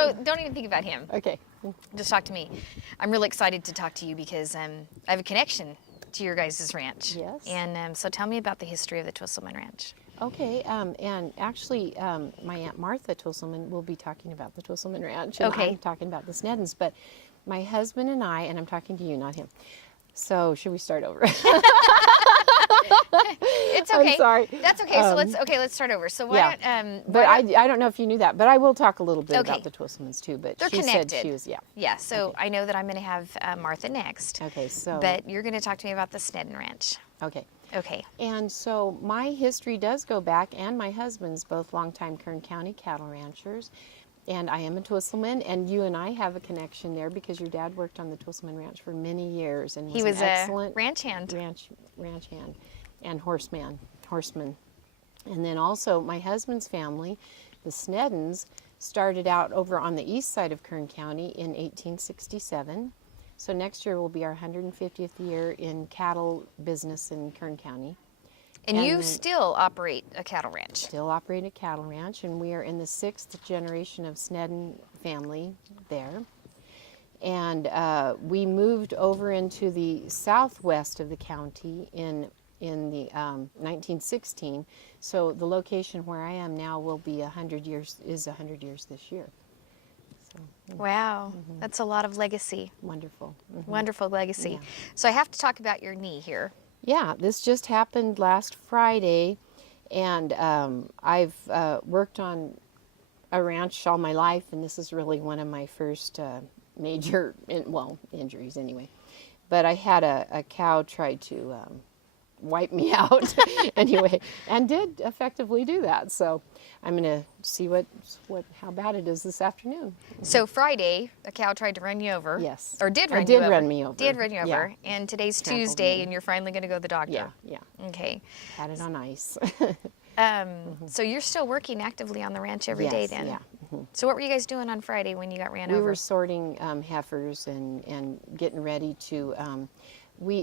So don't even think about him. Okay. Just talk to me. I'm really excited to talk to you because I have a connection to your guys' ranch. Yes. And so tell me about the history of the Twisselman Ranch. Okay, and actually, my Aunt Martha Twisselman will be talking about the Twisselman Ranch, and Okay. I'm talking about the Sneddons, but my husband and I, and I'm talking to you, not him. So, should we start over? It's okay. I'm sorry. That's okay. So let's start over. So why don't but I don't know if you knew that, but I will talk a little bit Okay. about the Twisselmans too. But They're she connected. said she was Yeah. So Okay. I know that I'm going to have Martha next. Okay, so But you're going to talk to me about the Sneddon Ranch. okay. Okay. And so my history does go back, and my husband's both longtime Kern County cattle ranchers. And I am a Twisselman, and you and I have a connection there because your dad worked on the Twisselman Ranch for many years and was, He was an excellent a ranch hand. ranch hand and horseman. And then also my husband's family, the Sneddons, started out over on the east side of Kern County in 1867. So next year will be our 150th year in cattle business in Kern County. And you then- still operate a cattle ranch. Still operate a cattle ranch, and we are in the 6th generation of Sneddon family there. And we moved over into the southwest of the county in the 1916. So the location where I am now will be 100 years this year. So Wow, that's a lot of legacy. wonderful. Wonderful legacy. Yeah. So I have to talk about your knee here. Yeah, this just happened last Friday, and I've worked on a ranch all my life, and this is really one of my first major, injuries anyway. But I had a cow try to wipe me out anyway, and did effectively do that. So I'm going to see how bad it is this afternoon. So Friday, a cow tried to run you over. Yes. Or did Or run did you over. run me over. Did run you over. Yeah. And today's Trampled Tuesday, me. and you're finally going to go to the doctor. Yeah. Okay. Had it on ice. So you're still working actively on the ranch every day Yes, then? yeah. So what were you guys doing on Friday when you got ran We over? were sorting heifers and getting ready to.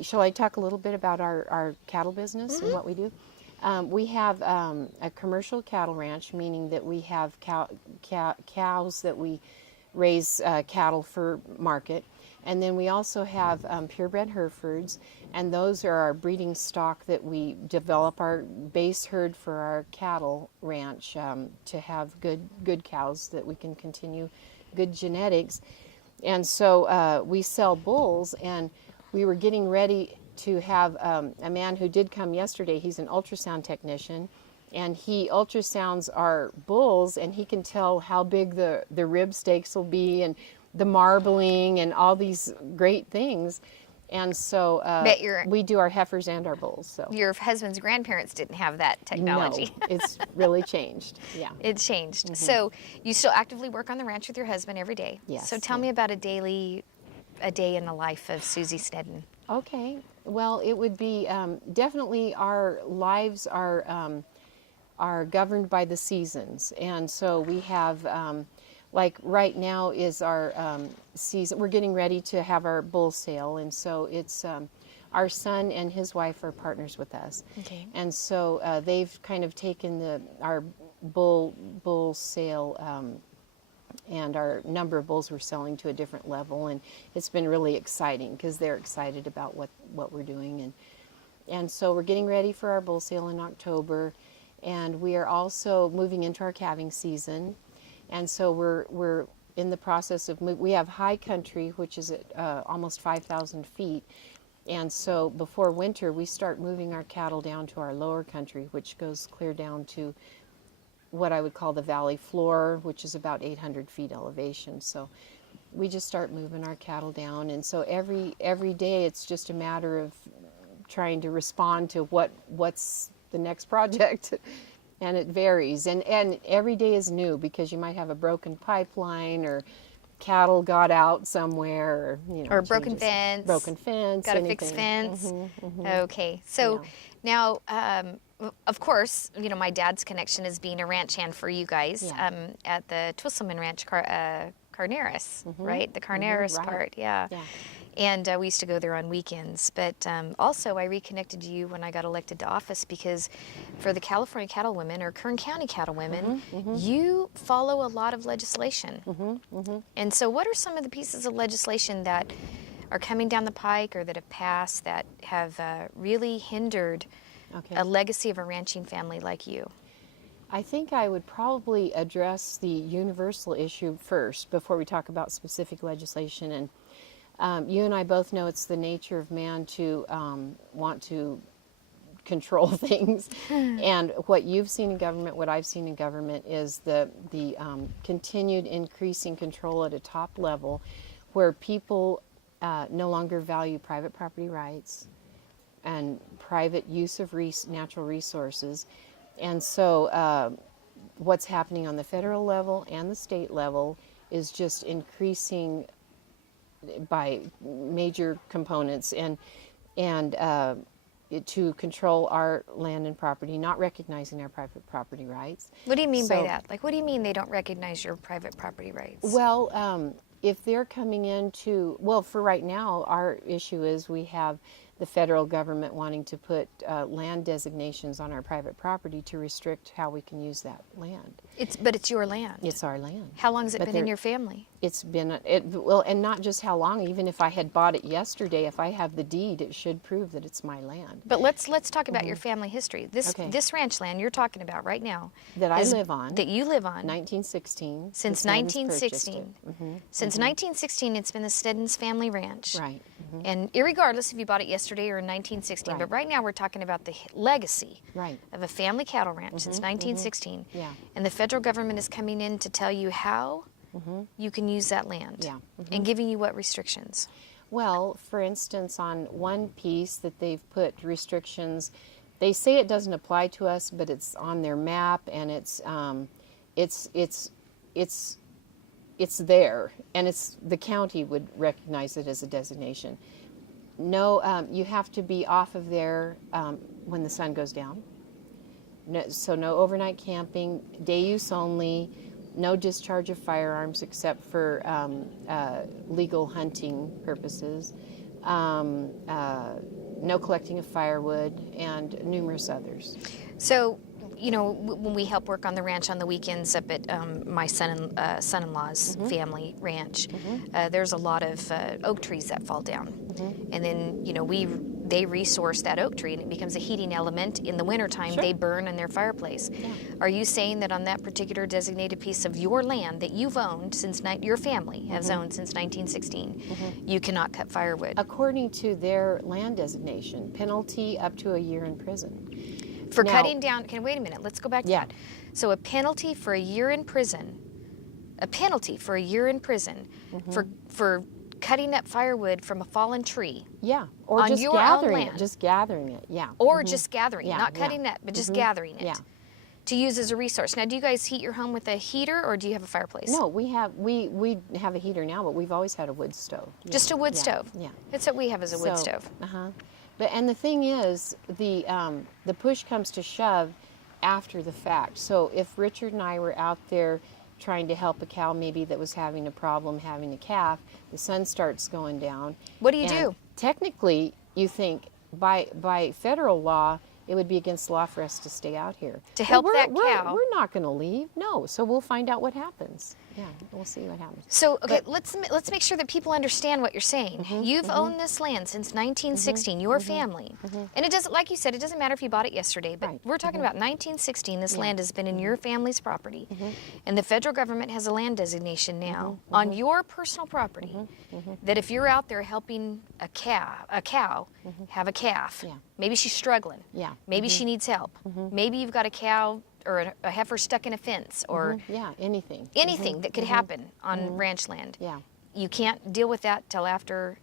Shall I talk a little bit about our cattle business and what we do? We have a commercial cattle ranch, meaning that we have cows that we raise cattle for market. And then we also have purebred Herefords, and those are our breeding stock that we develop our base herd for our cattle ranch to have good cows that we can continue good genetics. And so we sell bulls, and we were getting ready to have a man who did come yesterday. He's an ultrasound technician, and he ultrasounds our bulls, and he can tell how big the rib steaks will be and the marbling and all these great things. And so we do our heifers and our bulls. So Your husband's grandparents didn't have that technology. No, it's really changed. Yeah. It changed. So you still actively work on the ranch with your husband every day. Yes, So tell me about a day in the life of Susie Sneddon. Okay. Well, it would be definitely our lives are governed by the seasons, and so we have like right now is our season. We're getting ready to have our bull sale, and so it's our son and his wife are partners with us. Okay. And so they've kind of taken our bull sale. And our number of bulls we're selling to a different level, and it's been really exciting because they're excited about what we're doing, and so we're getting ready for our bull sale in October, and we are also moving into our calving season, and so we're in the process of we have high country, which is at almost 5,000 feet, and so before winter we start moving our cattle down to our lower country, which goes clear down to what I would call the valley floor, which is about 800 feet elevation. So we just start moving our cattle down, and so every day it's just a matter of trying to respond to what's the next project, and it varies, and every day is new because you might have a broken pipeline or cattle got out somewhere, Or broken fence. Got a fixed anything. fence. Okay. So now, of course, my dad's connection is being a ranch hand for you guys Yeah. at the Twisselman Ranch, Carneros, right? The Carneros right. part, yeah. Yeah. And we used to go there on weekends. But also, I reconnected you when I got elected to office because for the California cattlewomen or Kern County cattlewomen, you follow a lot of legislation. And so, what are some of the pieces of legislation that are coming down the pike or that have passed that have really hindered Okay. a legacy of a ranching family like you? I think I would probably address the universal issue first before we talk about specific legislation. And you and I both know it's the nature of man to want to control things. And what you've seen in government, what I've seen in government, is the continued increasing control at a top level where people no longer value private property rights and private use of natural resources. And so what's happening on the federal level and the state level is just increasing by major components and to control our land and property, not recognizing our private property rights. What do you mean by So- that? Like, what do you mean they don't recognize your private property rights? Well, if they're coming into, well, for right now, our issue is we have the federal government wanting to put land designations on our private property to restrict how we can use that land. But it's your land. It's our land. How long has it But been in there- your family? It's been, well, and not just how long, even if I had bought it yesterday, if I have the deed, it should prove that it's my land. But let's talk about your family history. Okay. This ranch land you're talking about right now That I is- live on. that you live on 1916. since the Steddons purchased 1916. it. Since 1916, it's been the Steddons family ranch. Right. And irregardless if you bought it yesterday or in 1916, Right. but right now we're talking about the legacy Right. of a family cattle ranch since 1916. Yeah. And the federal government is coming in to tell you how you can use that land. Yeah. And giving you what restrictions? Well, for instance, on one piece that they've put restrictions, they say it doesn't apply to us, but it's on their map and it's there, and it's the county would recognize it as a designation. No, you have to be off of there when the sun goes down. No, so no overnight camping, day use only. No discharge of firearms except for legal hunting purposes. No collecting of firewood, and numerous others. So, you know, when we help work on the ranch on the weekends up at my son-in-law's family ranch, there's a lot of oak trees that fall down. And then, you know, they resource that oak tree and it becomes a heating element. In the wintertime, Sure. they burn in their fireplace. Yeah. Are you saying that on that particular designated piece of your land that you've owned since, your family has owned since 1916, you cannot cut firewood? According to their land designation, penalty up to a year in prison. For Now- cutting down, wait a minute, let's go back to Yeah. that. So a penalty for a year in prison, for cutting up firewood from a fallen tree, Yeah, or On just your own gathering land. it. Just gathering it. Yeah. or just gathering, Yeah, not yeah. cutting it, but just gathering it Yeah. to use as a resource. Now, do you guys heat your home with a heater or do you have a fireplace? No, we have a heater now, but we've always had a wood stove. Yeah, Just a wood yeah, stove. Yeah. That's what we have as a wood So, stove. But and the thing is, the push comes to shove after the fact. So if Richard and I were out there trying to help a cow maybe that was having a problem having a calf, the sun starts going down. What do you and do? Technically, you think by federal law, it would be against the law for us to stay out here. To help Well, that we're, cow. We're not going to leave. No. So we'll find out what happens. Yeah, we'll see what happens. So, okay, let's make sure that people understand what you're saying. You've owned this land since 1916, your family. And it doesn't, like you said, it doesn't matter if you bought it yesterday, but Right. we're talking about 1916. This land has been in your family's property. And the federal government has a land designation now on your personal property that if you're out there helping a cow have a calf, Yeah. maybe she's struggling. Yeah. Maybe she needs help. Maybe you've got a cow or a heifer stuck in a fence or Yeah, anything. anything that could happen on ranch land. Yeah. You can't deal with that till after,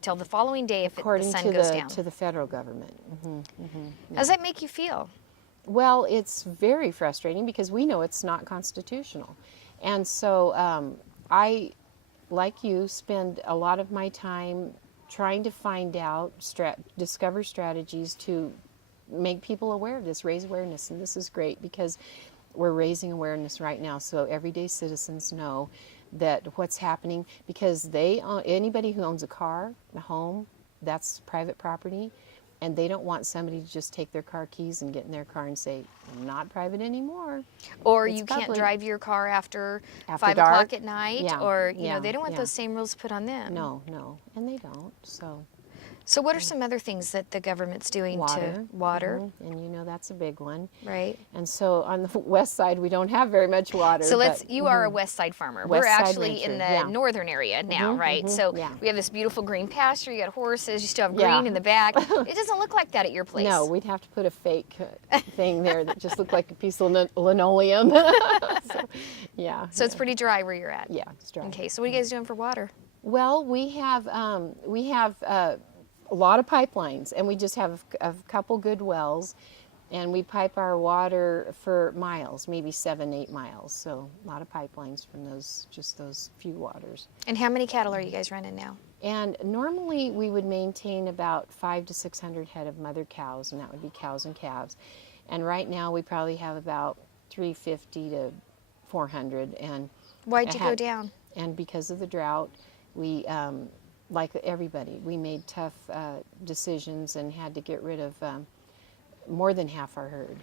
till the following day if the According sun to goes the down. to the federal government. How does that make you feel? Well, it's very frustrating because we know it's not constitutional. And so I, like you, spend a lot of my time trying to find out, discover strategies to make people aware of this, raise awareness. And this is great because we're raising awareness right now so everyday citizens know that what's happening, because they anybody who owns a car, a home, that's private property, and they don't want somebody to just take their car keys and get in their car and say, not private anymore. Or It's you can't public. drive your car after After 5 dark. o'clock at night, Yeah, or yeah, they don't want yeah. those same rules put on them. No, and they don't. So what are some other things that the government's doing to water? And that's a big one. Right. And so on the west side, we don't have very much water. So but, you are a West Side farmer. West We're Side actually in rancher, the yeah. northern area now, right? So yeah. we have this beautiful green pasture, you got horses, you still have Yeah. green in the back. It doesn't look like that at your place. No, we'd have to put a fake thing there that just looked like a piece of linoleum. Yeah. So it's pretty dry where you're at. Yeah, it's dry. Okay, so what are you guys doing for water? Well, we have a lot of pipelines, and we just have a couple good wells, and we pipe our water for miles, maybe 7-8 miles. So a lot of pipelines from those few waters. And how many cattle are you guys running now? And normally we would maintain about 500 to 600 head of mother cows, and that would be cows and calves. And right now we probably have about 350 to 400. And Why'd you go down? And because of the drought, we, like everybody, we made tough decisions and had to get rid of more than half our herd.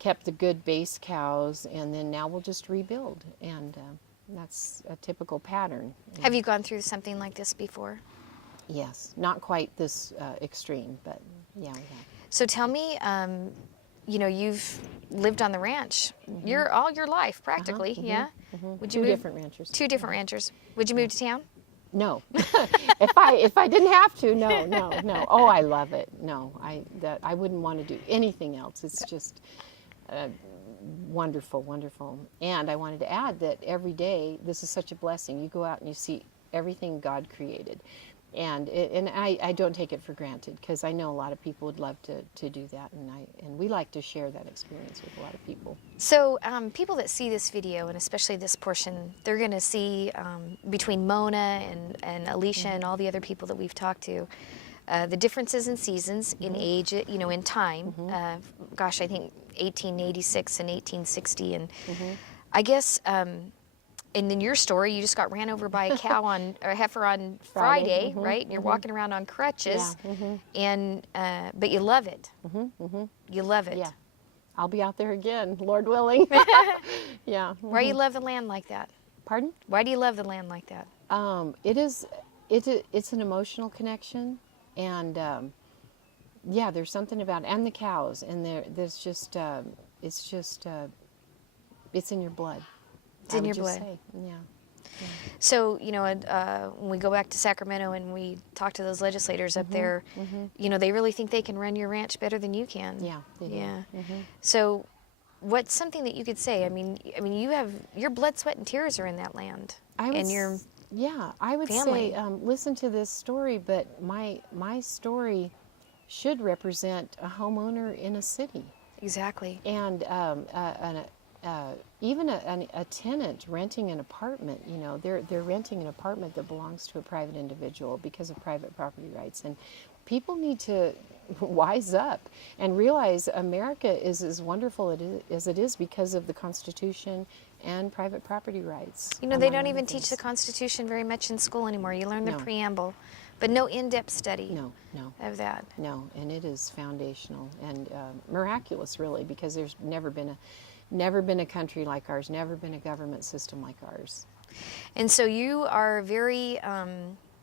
Kept the good base cows, and then now we'll just rebuild. And that's a typical pattern. Have you gone through something like this before? Yes, not quite this extreme, but yeah, we have. So tell me, you've lived on the ranch all your life, practically, yeah? Would you Two move? different ranchers. Two different ranchers. Would you move to town? No, if I didn't have to, no. Oh, I love it. No, I wouldn't want to do anything else. It's just wonderful, wonderful. And I wanted to add that every day, this is such a blessing. You go out and you see everything God created, and I don't take it for granted, because I know a lot of people would love to do that, and we like to share that experience with a lot of people. So people that see this video, and especially this portion, they're going to see between Mona and Alicia and all the other people that we've talked to, the differences in seasons, in age, in time. Gosh, I think 1886 and 1860, and I guess. And in your story, you just got ran over by a cow or a heifer on Friday, right? And you're walking around on crutches, and but you love it. You love it. Yeah, I'll be out there again, Lord willing. Yeah. Why do you love the land like that? Pardon? Why do you love the land like that? It's an emotional connection, and yeah, there's something about it. And the cows, and there's just it's in your blood. It's in your blood. Yeah. So, when we go back to Sacramento and we talk to those legislators up there, they really think they can run your ranch better than you can. Yeah, they do. Yeah. So, what's something that you could say? I mean, you have your blood, sweat, and tears are in that land, I would family. say listen to this story, but my story should represent a homeowner in a city. Exactly. And even a tenant renting an apartment, they're renting an apartment that belongs to a private individual because of private property rights. And people need to wise up and realize America is as wonderful as it is because of the Constitution and private property rights. They don't even teach the Constitution very much in school anymore. You learn the preamble, but no in-depth study of that. No, and it is foundational and miraculous, really, because there's never been a country like ours, never been a government system like ours. And so you are very,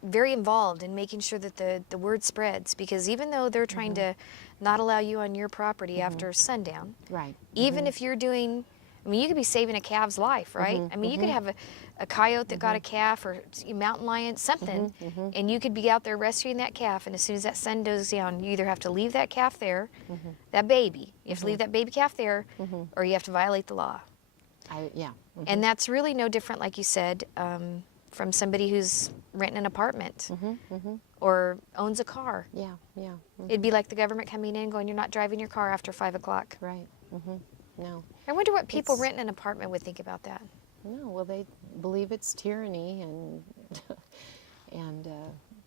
very involved in making sure that the word spreads, because even though they're trying to not allow you on your property after sundown, right? Even if you're doing, you could be saving a calf's life, right? You could have a coyote that got a calf, or a mountain lion, something, and you could be out there rescuing that calf, and as soon as that sun goes down, you either have to leave that calf there, that baby, you have to leave that baby calf there, or you have to violate the law. And that's really no different, like you said, from somebody who's renting an apartment or owns a car. Yeah. It'd be like the government coming in and going, you're not driving your car after 5 o'clock. Right. No. I wonder what people renting an apartment would think about that. No, well, they believe it's tyranny and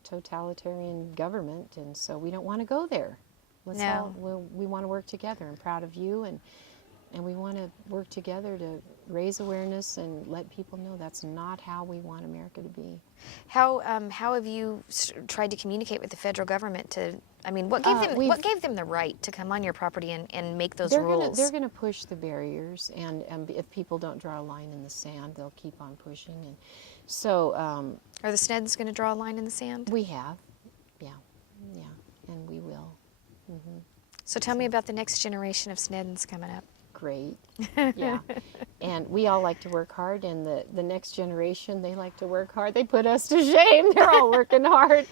totalitarian government, and so we don't want to go there. We want to work together. I'm proud of you, and And we want to work together to raise awareness and let people know that's not how we want America to be. How have you tried to communicate with the federal government to? I mean, what gave them the right to come on your property and make those rules? They're gonna push the barriers, and if people don't draw a line in the sand, they'll keep on pushing. And so, Are the Sneds going to draw a line in the sand? we have, yeah, and we will. So tell me about the next generation of Snedens coming up. Great, yeah. And we all like to work hard, and the next generation, they like to work hard. They put us to shame. They're all working hard.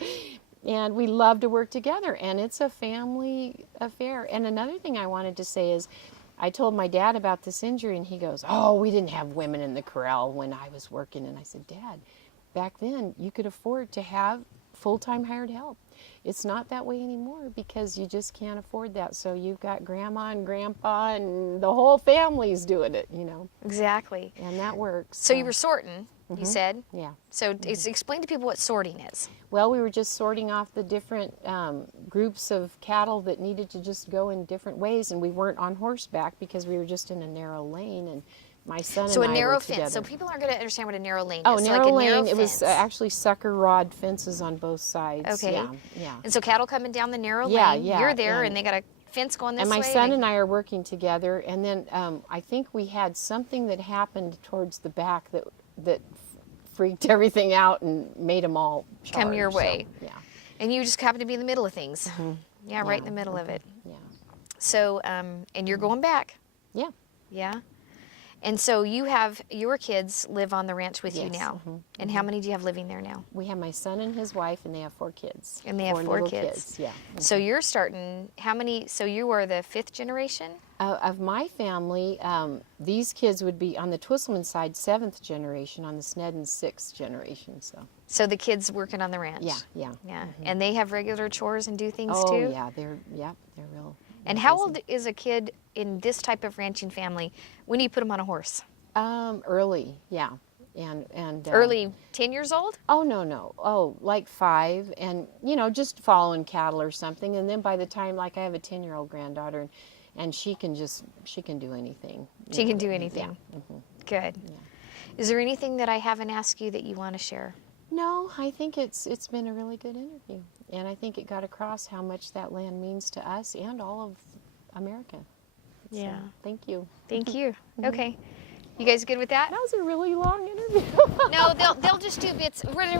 And we love to work together, and it's a family affair. And another thing I wanted to say is, I told my dad about this injury, and he goes, "Oh, we didn't have women in the corral when I was working." And I said, "Dad, back then you could afford to have full-time hired help. It's not that way anymore because you just can't afford that. So you've got grandma and grandpa and the whole family's doing it, you know." Exactly. And that works. So you were sorting, you said? Yeah. So explain to people what sorting is. Well, we were just sorting off the different groups of cattle that needed to just go in different ways, and we weren't on horseback because we were just in a narrow lane, and my son So a and I narrow were fence. together. So people aren't going to understand what a narrow lane Oh, is. So narrow like a lane. narrow It was fence. actually sucker rod fences on both sides. Okay. Yeah. And so cattle coming down the narrow Yeah, lane, yeah, you're there, and- and they got a fence going this And my way. son and I are working together, and then I think we had something that happened towards the back that freaked everything out and made them all Come your charge, way. So, yeah. And you just happen to be in the middle of things. Yeah, right in the middle of it. Yeah. So, and you're going back. Yeah. Yeah. And so you have your kids live on the ranch with you Yes, now. And how many do you have living there now? We have my son and his wife, and they have 4 kids. And they have 4 little kids. Yeah. So you're starting, how many, so you are the 5th generation? Of my family, these kids would be on the Twisselman side, 7th generation, on the Snedden 6th generation. So the kids working on the ranch? Yeah. Yeah. And they have regular chores and do things Oh, too? yeah, they're real. And how old is a kid in this type of ranching family when do you put them on a horse? Early, yeah. And Early 10 years old? Oh, no. Oh, like 5, and, just following cattle or something. And then by the time, like, I have a 10-year-old granddaughter, and she can do anything. She can do anything. Yeah. Good. Yeah. Is there anything that I haven't asked you that you want to share? No, I think it's been a really good interview. And I think it got across how much that land means to us and all of America. Yeah. So, thank you. Thank you. Okay. You guys good with that? That was a really long interview. No, they'll just do bits.